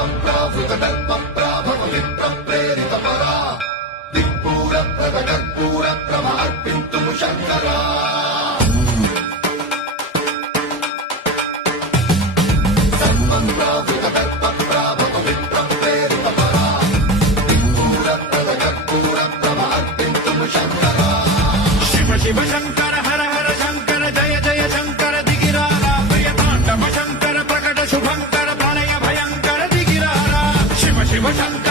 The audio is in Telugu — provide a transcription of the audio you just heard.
ప్రేరితపరా దిక్పూర ప్రదకర్పూర ప్రమ అర్పింతుము శంకరా శివ శంకర హర హర శంకర జయ జయ శంకర దిగిరారా ప్రియతాండవ శంకర ప్రకట శుభంకర ప్రళయ భయంకర దిగిరారా శివ శివ శంకర